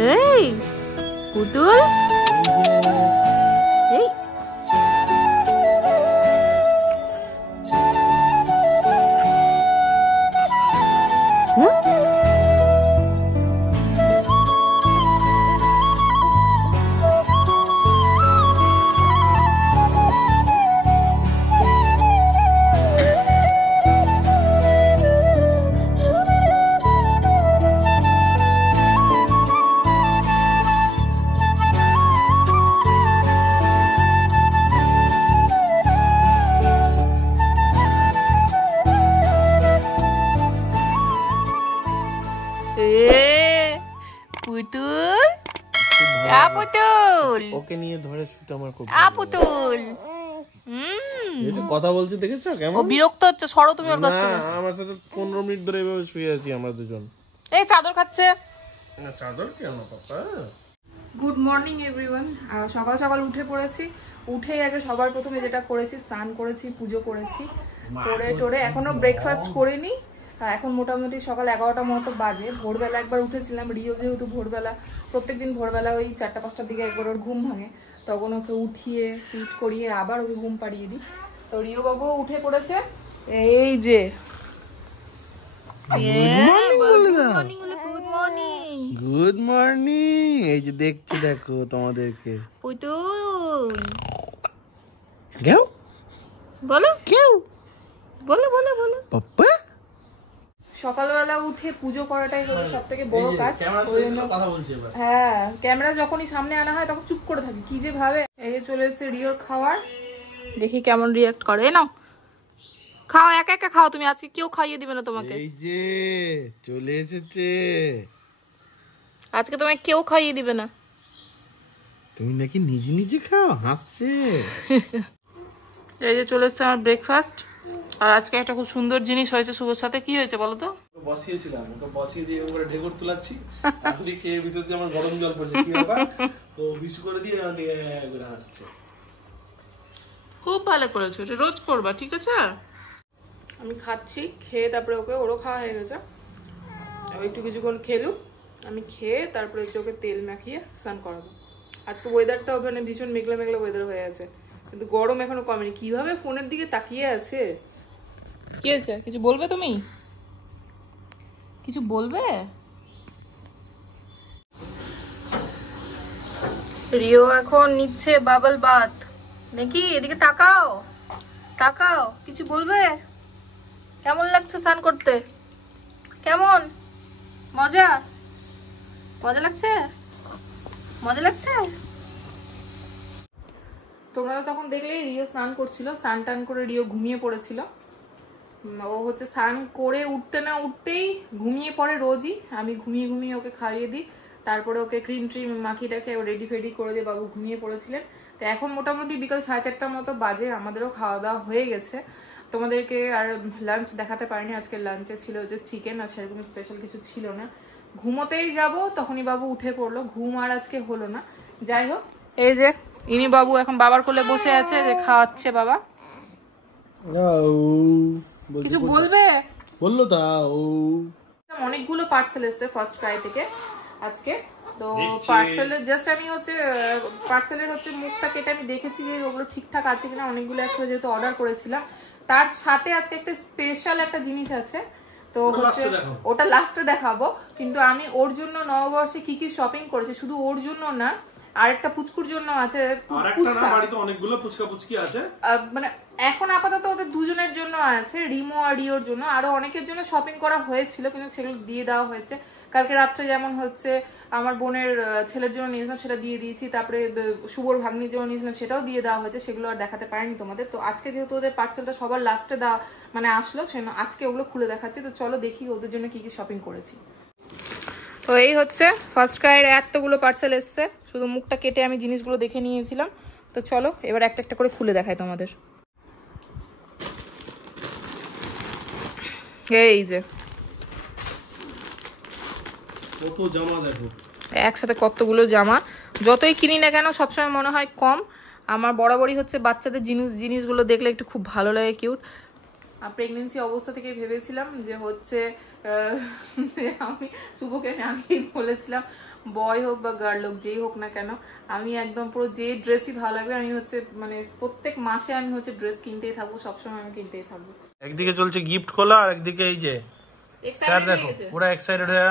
এই পুতুল, এই পুতুল, পুতুল ওকে নিয়ে ধরে শুট আমার খুব পুতুল কথা বলতে দেখেছো কেমন? ও বিরক্ত হচ্ছে, সরো তুমি ওর কাছ থেকে। আমার সাথে 15 মিনিট ধরে এভাবে শুয়ে আছি আমরা দুজন। এই চাদর খাচ্ছে। না চাদর কেন পাপা? Good morning everyone. সকাল সকাল উঠে পড়েছি। উঠেই আগে সবার প্রথমে যেটা করেছি, স্নান করেছি, পুজো করেছি, করে টোরে এখনো ব্রেকফাস্ট করিনি। এখন মোটামুটি সকাল 11টা মতো বাজে। ভোরবেলা একবার উঠেছিলাম, রিও যেহেতু ভোরবেলা প্রত্যেকদিন ভোরবেলা ওই 4টা-5টার দিকে একবার ওর ঘুম ভাঙে, তখন ওকে উঠিয়ে ফিট করিয়ে আবার ওকে ঘুম পাড়িয়ে দিই। তো রিও বাবু উঠে পড়েছে, এই যে গুড মর্নিং। এই যে দেখছি, দেখো তোমাদেরকে। পুতুল কেউ বলো, কেউ বলো বলো বলো। পাপা সকালবেলা উঠে পুজো করাটাই হলো সব থেকে বড় কাজ। হ্যাঁ, ক্যামেরা যখনই সামনে আনা হয় তখন চুপ করে থাকি, কি যে ভাবে। এই যে চলে এসেছে রিওর খাবার, দেখি কেমন রিয়াক্ট করে। নাও খাও, একা একা খাও তুমি, আজকে কেউ খাইয়ে দিবে না তোমাকে। এই যে চলে এসেছে, আজকে তোমায় কেউ খাইয়ে দিবে না। তুমি নাকি নিজে নিজে খাও, হাসছে। এই যে চলে এসেছে আমার ব্রেকফাস্ট। আর আজকে একটা খুব সুন্দর জিনিস হয়েছে শুভর সাথে। কি হয়েছে বলো তো? বসিয়েছিলাম, ওকে বসিয়ে দিয়ে ওপরে ঢেকুর তুলাচ্ছি, আমি দেখছি এর ভিতর দিয়ে আমার গরম জল পড়ছে। কি ব্যাপার? তো হিসু করে দিয়ে আমাকে করে হাসছে। খুব ভালো করেছো, এটা রোজ করবা, ঠিক আছে? আমি খাচ্ছি, খেয়ে তারপরে ওরও খাওয়া হয়ে গেছে। একটু কিছুক্ষণ খেলুক, আমি খেয়ে তারপরে একটু ওকে তেল মাখিয়ে স্নান করাবো। আজকে ওয়েদারটা ওখানে ভীষণ মেঘলা মেঘলা ওয়েদার হয়ে আছে, কিন্তু গরম এখনো কমেনি। কিভাবে ফোনের দিকে তাকিয়ে আছে। কি হয়েছে, কিছু বলবে তুমি? কিছু বলবে? রিও এখন নিচ্ছে বাবল বাথ। দেখি এদিকে তাকাও, তাকাও, কিছু বলবে? কেমন লাগছে স্নান করতে? কেমন মজা? মজা লাগছে? মজা লাগছে? তোমরা তো তখন দেখলেই রিও স্নান করছিল। স্নান টান করে রিও ঘুমিয়ে পড়েছিল। ও হচ্ছে স্নান করে উঠতে না উঠতেই ঘুমিয়ে পড়ে রোজই। আমি ঘুমিয়ে ঘুমিয়ে ওকে খাইয়ে দিই, তারপরে ওকে ক্রিম ট্রিম মাখিটাকে রেডি ফেডি করে দিয়ে বাবু ঘুমিয়ে পড়েছিলেন। তো এখন মোটামুটি বিকাল 4:30টার মতো বাজে, আমাদেরও খাওয়া দাওয়া হয়ে গেছে। তোমাদেরকে আর লাঞ্চ দেখাতে পারিনি। আজকে লাঞ্চে ছিল যে চিকেন, আর সেরকম স্পেশাল কিছু ছিল না। ঘুমোতেই যাব তখনই বাবু উঠে পড়লো, ঘুম আর আজকে হলো না। যাই হোক, এই যে ইনি বাবু এখন বাবার কোলে বসে আছে, যে খাওয়াচ্ছে বাবা। কিছু বলবে? বললো তা ও অনেকগুলো পার্সেল এসেছে ফার্স্ট ক্রাই থেকে আজকে। তো পার্সেলের জাস্ট আমি হচ্ছে পার্সেলের হচ্ছে মুখটা কেটে আমি দেখেছি যে ওগুলো ঠিকঠাক আছে কিনা। অনেকগুলো একসাথে যেহেতু অর্ডার করেছিলাম, তার সাথে আজকে একটা স্পেশাল একটা জিনিস আছে। তো হচ্ছে ওটা লাস্টে দেখাবো। কিন্তু আমি ওর জন্য নববর্ষে কি কি শপিং করেছি, শুধু ওর জন্য না, আরেকটা পুচকুর জন্য আছে। অনেকগুলো পুচকা পুচকি আছে, মানে এখন আপাতত ওদের দুজনের জন্য আছে, রিমো আর রিওর জন্য। আরো অনেকের জন্য শপিং করা হয়েছিল, কিন্তু সেগুলো দিয়ে দেওয়া হয়েছে। কালকে রাত্রে যেমন হচ্ছে আমার বোনের ছেলের জন্য নিয়েছিলাম, সেটা দিয়ে দিয়েছি। তারপরে শুভর ভাগ্নির জন্য নিয়েছিলাম, সেটাও দিয়ে দেওয়া হয়েছে। সেগুলো আর দেখাতে পারিনি তোমাদের। তো আজকে যেহেতু ওদের পার্সেলটা সবার লাস্টে দেওয়া মানে আসলো, সেজন্য আজকে ওগুলো খুলে দেখাচ্ছি। তো চলো দেখি ওদের জন্য কি কি শপিং করেছি। তো এই হচ্ছে ফার্স্ট ক্রাইয়ের এতগুলো পার্সেল এসছে, শুধু মুখটা কেটে আমি জিনিসগুলো দেখে নিয়েছিলাম। তো চলো এবার একটা একটা করে খুলে দেখাই তোমাদের। এই যে কত জামা দেখো, একসাথে কতগুলো জামা। যতই কিনি না কেন সবসময় মনে হয় কম। আমার বরাবরই হচ্ছে বাচ্চাদের জিনিসগুলো দেখলে একটু খুব ভালো লাগে, কিউট। প্রেগনেন্সি অবস্থা থেকে ভেবেছিলাম যে হচ্ছে আমি শুভকে আমি আগেই বলেছিলাম বয় হোক বা গার্ল হোক, যেই হোক না কেন, আমি একদম পুরো যে ড্রেসই ভালো লাগবে আমি হচ্ছে মানে প্রত্যেক মাসে আমি হচ্ছে ড্রেস কিনতেই থাকবো, সবসময় আমি কিনতেই থাকবো। একদিকে চলছে গিফট খোলা আর একদিকে এই যে স্যার দেখো পুরো এক্সাইটেড হয়ে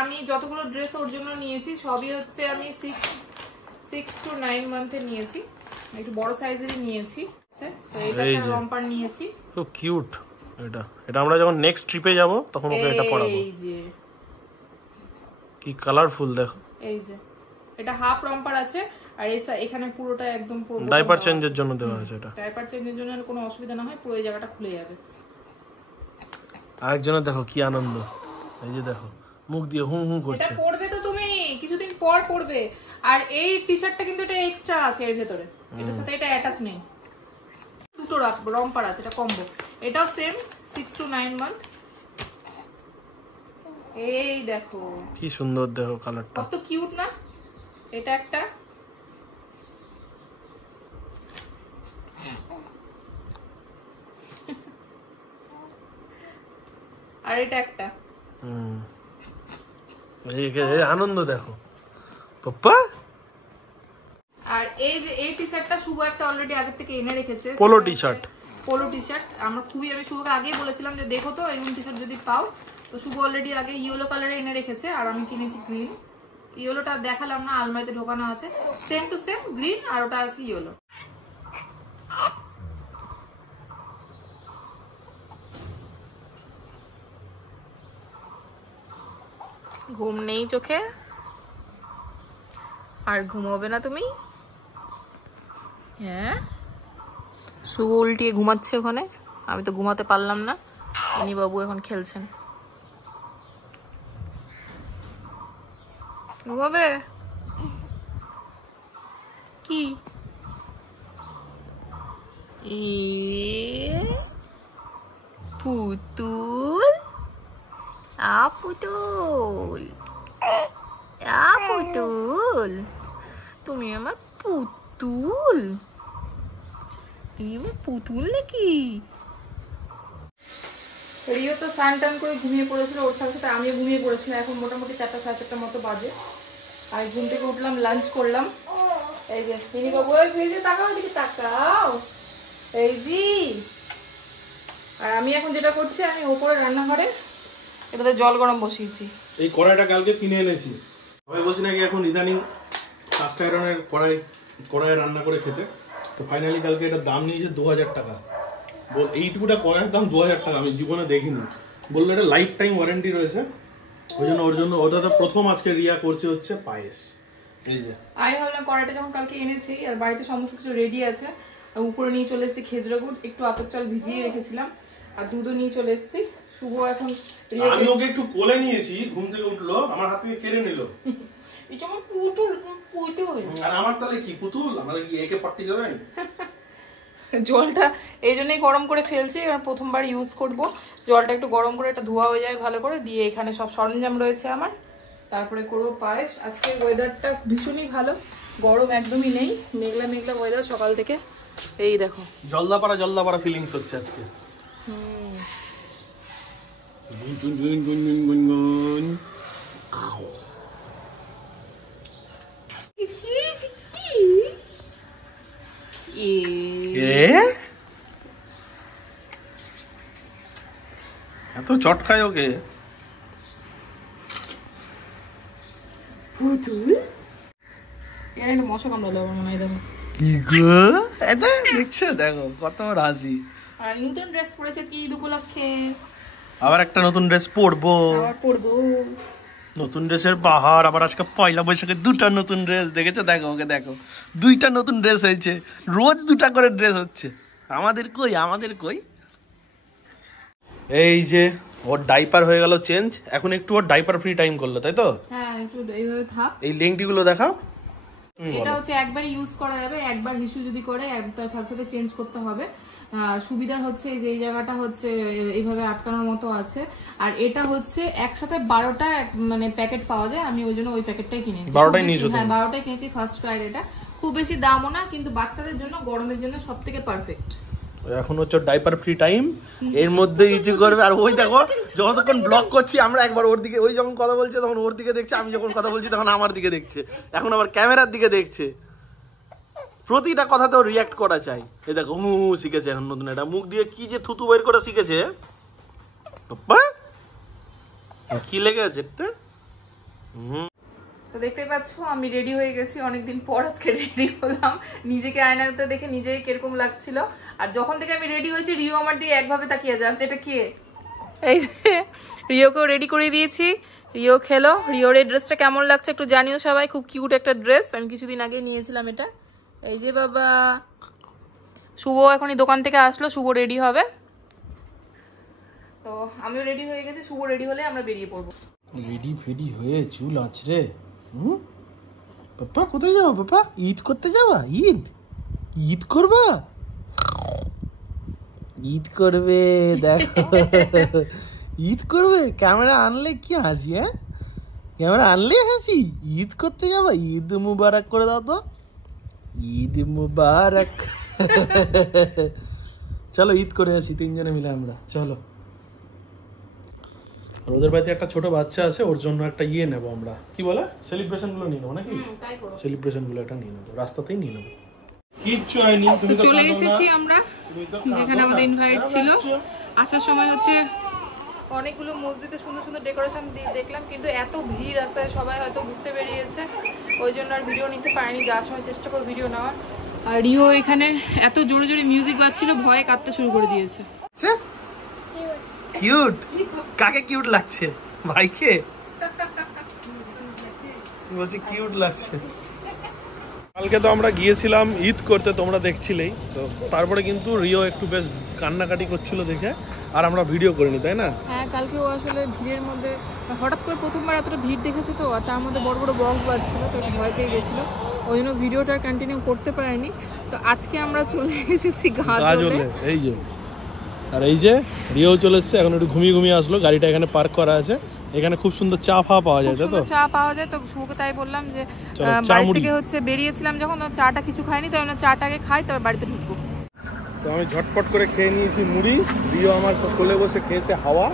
আমি যতগুলো ড্রেস ওর জন্য নিয়েছি সবই হচ্ছে আমি 6 to 9 মান্থে নিয়েছি, একটু বড় সাইজেরই নিয়েছি। এটা একটা রম্পার নিয়েছি, খুব কিউট। এটা আমরা যখন নেক্সট ট্রিপে যাব তখন ওকে এটা পরাবো। এই যে কি কালারফুল দেখো। এই যে এটা হাফ রম্পার আছে আর এখানে পুরোটা একদম পুরো ডাইপার চেঞ্জের জন্য দেওয়া আছে। এটা ডাইপার চেঞ্জের জন্য কোনো অসুবিধা না হয়, পুরো এই জায়গাটা খুলে যাবে। আরেকজনের দেখো কি আনন্দ, এই যে দেখো মুখ দিয়ে হুম হুম করছে। এটা পরবে তো তুমি কিছুদিন পর পরবে। আর এই টি-শার্টটা কিন্তু এটা এক্সট্রা আছে এর ভিতরে, এটার সাথে এটা অ্যাটাচ নেই, দুটো রম্পার আছে, এটা কম্বো। এটাও সেম 6 to 9 মান্থ। এই দেখো কি সুন্দর দেখো কালারটা, কত কিউট না। এটা একটা, আর এটা একটা। আনন্দ দেখো পাপ্পা। আর এই যে এই টি-শার্টটা শুভ একটা অলরেডি আগে থেকে এনে রেখেছে, পোলো টি-শার্ট। পোলো টি-শার্ট আমি শুভকে আগেই বলেছিলাম যে দেখো তো এরকম টি-শার্ট যদি পাও। তো শুভ অলরেডি আগে ইয়েলো কালারে এনে রেখেছে আর আমি কিনেছি গ্রিন। ইয়েলোটা দেখালাম না, আলমারিতে ঢোকানো আছে, সেম টু সেম গ্রিন আর ওটা আছে ইয়েলো। ঘুম নেই চোখে আর ঘুমোবে না তুমি? হ্যাঁ, শুভ উল্টিয়ে ঘুমাচ্ছে ওখানে, আমি তো ঘুমাতে পারলাম না। ইনি বাবু এখন খেলছেন। ঘুমাবে কি? পুতুল, পুতুল, পুতুল, তুমি আমার পুতুল, তুমি আমার পুতুল নাকি? রিও তো স্নান টান করে ঘুমিয়ে পড়েছিল, ওর সাথে সাথে আমিও ঘুমিয়ে পড়েছিলাম। এখন মোটামুটি 4টা সাড়ে 4টার মতো বাজে। আর ঘুম থেকে উঠলাম, লাঞ্চ করলাম। এই যে মিনি বাবু, এই যে তাকাও, এদিকে তাকাও, এই জি। আর আমি এখন যেটা করছি, আমি ওপরে রান্নাঘরে এটাতে জল গরম বসিয়েছি। এই কড়াইটা কালকে কিনে এনেছি, সবাই বলছি নাকি এখন ইদানিং কাস্ট আয়রনের কড়াই রান্না করে খেতে। তো ফাইনালি কালকে এটার দাম নিয়েছে 2000 টাকা। এইটুকুটা কড়াইয়ের দাম 2000 টাকা, আমি জীবনে দেখিনি। বললো এটা লাইফ টাইম ওয়ারেন্টি রয়েছে, ওর জন্য ওটা তো প্রথম আজকে রিয়া করছে হচ্ছে পায়েস। এই যে আমি ভাবলাম কড়াইটা যখন কালকে এনেছি আর বাড়িতে সমস্ত কিছু রেডি আছে, উপরে নিয়ে চলে এসেছি খেজুর গুড়, একটু আতপ চাল ভিজিয়ে রেখেছিলাম আর দুধও নিয়ে চলে এসেছি। শুভ এখন আমি ওকে একটু কোলে নিয়েছি, ঘুম থেকে উঠলো, আমার হাত থেকে কেড়ে নিল। পুতুল পুতুল, আর আমার তাহলে কি পুতুল, আমাদের কি একে 47? জলটা এই জন্যই গরম করে ফেলছি, এবার প্রথমবার ইউজ করব। জলটা একটু গরম করে এটা ধোয়া হয়ে যায় ভালো করে, দিয়ে এখানে সব সরঞ্জাম রয়েছে আমার, তারপরে করবো পায়েস। আজকের ওয়েদারটা ভীষণই ভালো, গরম একদমই নেই, মেঘলা মেঘলা ওয়েদার সকাল থেকে। এই দেখো জলদাপাড়া ফিলিংস হচ্ছে আজকে। এত চটকায় ওকে পুতুল। এর একটা মশা কামড়ালো আমার মনে হয়, দেখো কি গো, এটা দেখছো, দেখো কত রাজি। আর নতুন ড্রেস পরেছে কি ঈদ উপলক্ষে, আবার একটা নতুন ড্রেস পরবো, আবার পরবো। নতুন ড্রেসের বাহার, আবার আজকে পয়লা বৈশাখে 2টা নতুন ড্রেস। দেখেছো, দেখো ওকে দেখো, 2টা নতুন ড্রেস হয়েছে, রোজ 2টা করে ড্রেস হচ্ছে। আমাদের কই। এই যে ওর ডাইপার হয়ে গেল চেঞ্জ, এখন একটু ওর ডাইপার ফ্রি টাইম করলো, তাই তো? হ্যাঁ, একটু এইভাবে থাক। এই লেংটি গুলো দেখাও। এটা হচ্ছে একবারই ইউজ করা যাবে, একবার হিসু যদি করে তার সাথে সাথে চেঞ্জ করতে হবে। আর সুবিধা হচ্ছে যে এই জায়গাটা হচ্ছে এইভাবে আটকানোর মতো আছে। আর এটা হচ্ছে একসাথে 12টা মানে প্যাকেট পাওয়া যায়, আমি ওই জন্য ওই প্যাকেটটাই কিনেছি। 12টাই নিয়েছো? হ্যাঁ, 12টাই কিনেছি, ফার্স্ট ক্রাইড। এটা খুব বেশি দামও না, কিন্তু বাচ্চাদের জন্য গরমের জন্য সব থেকে পারফেক্ট। এখন হচ্ছে ডাইপার ফ্রি টাইম, এর মধ্যে ইজি করবে। আর ওই দেখো যতক্ষণ ব্লগ করছি আমরা একবার ওর দিকে, ওই যখন কথা বলছে তখন ওর দিকে দেখছে, আমি যখন কথা বলছি তখন আমার দিকে দেখছে, এখন আবার ক্যামেরার দিকে দেখছে। প্রতিটা কথাতেও রিয়াক্ট করা চাই। এই দেখো শিখেছে এখন নতুন এটা, মুখ দিয়ে কি যে থুতু বের করে শিখেছে। পাপ্পা কি লেগে আছে? তো দেখতে পাচ্ছ আমি রেডি হয়ে গেছি, অনেকদিন পর আজকে রেডি হলাম। নিজেকে আয়নাতে দেখে নিজেকে কিরকম লাগছিল। আর যখন থেকে আমি রেডি হয়েছি রিও আমার দিয়ে একভাবে তাকিয়ে যাচ্ছে, এটা কে? এই যে রিওকেও রেডি করে দিয়েছি, রিও খেলো। রিওর এই ড্রেসটা কেমন লাগছে একটু জানিও সবাই, খুব কিউট একটা ড্রেস, আমি কিছুদিন আগে নিয়েছিলাম এটা। এই যে বাবা শুভ এখনই দোকান থেকে আসলো, শুভ রেডি হবে। তো আমিও রেডি হয়ে গেছি, শুভ রেডি হলে আমরা বেরিয়ে পড়বো। রেডি ফেডি হয়ে চুল আঁচড়ে পাপা কোথায় যাবো? পাপা ঈদ করতে যাবা? ঈদ করবা? ঈদ করবে দেখো, ঈদ করবে। ক্যামেরা আনলে কি হাসি? হ্যাঁ ক্যামেরা আনলে হাসি। ঈদ করতে যাবা? ঈদ মুবারক করে দাও তো, ঈদ মুবারক। চলো ঈদ করে আসি তিনজনে মিলে আমরা, চলো। আর ওদের বাড়িতে একটা ছোট বাচ্চা আছে, ওর জন্য একটা ইয়ে নেবো আমরা, কি বলে সেলিব্রেশন গুলো নিয়ে নেবো নাকি? সেলিব্রেশন গুলো একটা নিয়ে নেবো, রাস্তাতেই নিয়ে নেবো। কিচ্ছু হয়নি, তুমি তো চলে এসেছি আমরা যেখানে আমাদের ইনভাইট ছিল। আসার সময় হচ্ছে অনেকগুলো মসজিদে সুন্দর সুন্দর ডেকোরেশন দেখলাম, কিন্তু এত ভিড় রাস্তায়, সবাই হয়তো ঘুরতে বেরিয়েছে, ওই জন্য আর ভিডিও নিতে পারিনি। যাওয়ার সময় চেষ্টা করো ভিডিও নেওয়ার। আর রিও এখানে এত জোরে জোরে মিউজিক বাজছিল, ভয়ে কাঁদতে শুরু করে দিয়েছে। কিউট? কাকে কিউট লাগছে? ভাইকে বলছি কিউট লাগছে। কালকে তো আমরা গিয়েছিলাম ঈদ করতে, তোমরা দেখছিলেই তো। তারপরে কিন্তু রিও একটু বেশ কান্নাকাটি করছিল দেখে, আর আমরা ভিডিও করিনি, তাই না? হ্যাঁ কালকে ও আসলে ভিড়ের মধ্যে হঠাৎ করে প্রথমবার এতটা ভিড় দেখেছে তো, আর তার মধ্যে বড় বড় বক্স বাজছিল, তো একটু ভয় পেয়ে গেছিলো, ওই জন্য ভিডিওটা কন্টিনিউ করতে পারিনি। তো আজকে আমরা চলে এসেছি গাজলে। এই যে, আর এই যে রিও চলে এসছে, এখন একটু ঘুমিয়ে ঘুমিয়ে আসলো। গাড়িটা এখানে পার্ক করা আছে, এখানে খুব সুন্দর চা পাওয়া যায়, তাই তো? চা পাওয়া যায়, তো শুভকে তাই বললাম যে বাড়ি থেকে হচ্ছে বেরিয়েছিলাম যখন, চাটা কিছু খাইনি, তাই না চাটাকে খাই তারপর বাড়িতে ঢুকবো। তো আমি ঝটপট করে খেয়ে নিয়েছি মুড়ি, রিও আমার কোলে বসে খেয়েছে হাওয়া,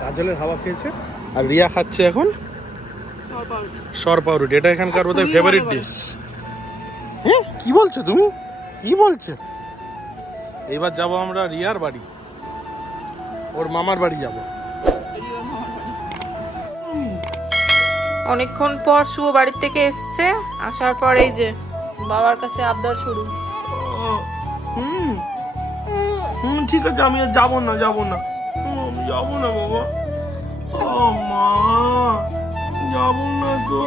গাজলের হাওয়া খেয়েছে। আর রিয়া খাচ্ছে এখন সর পাউরুটি, এটা এখানকার বোধহয় ফেভারিট ডিশ। হ্যাঁ কি বলছো তুমি, কি বলছো? এবার যাবো আমরা রিয়ার বাড়ি, ওর মামার বাড়ি যাবো। অনেকক্ষণ পর শুভ বাড়ির থেকে এসছে, আসার পর এই যে বাবার কাছে আবদার শুরু। ঠিক আছে, আমি আর যাবো না, যাবো না বাবা। ও মা, যাবো না তো।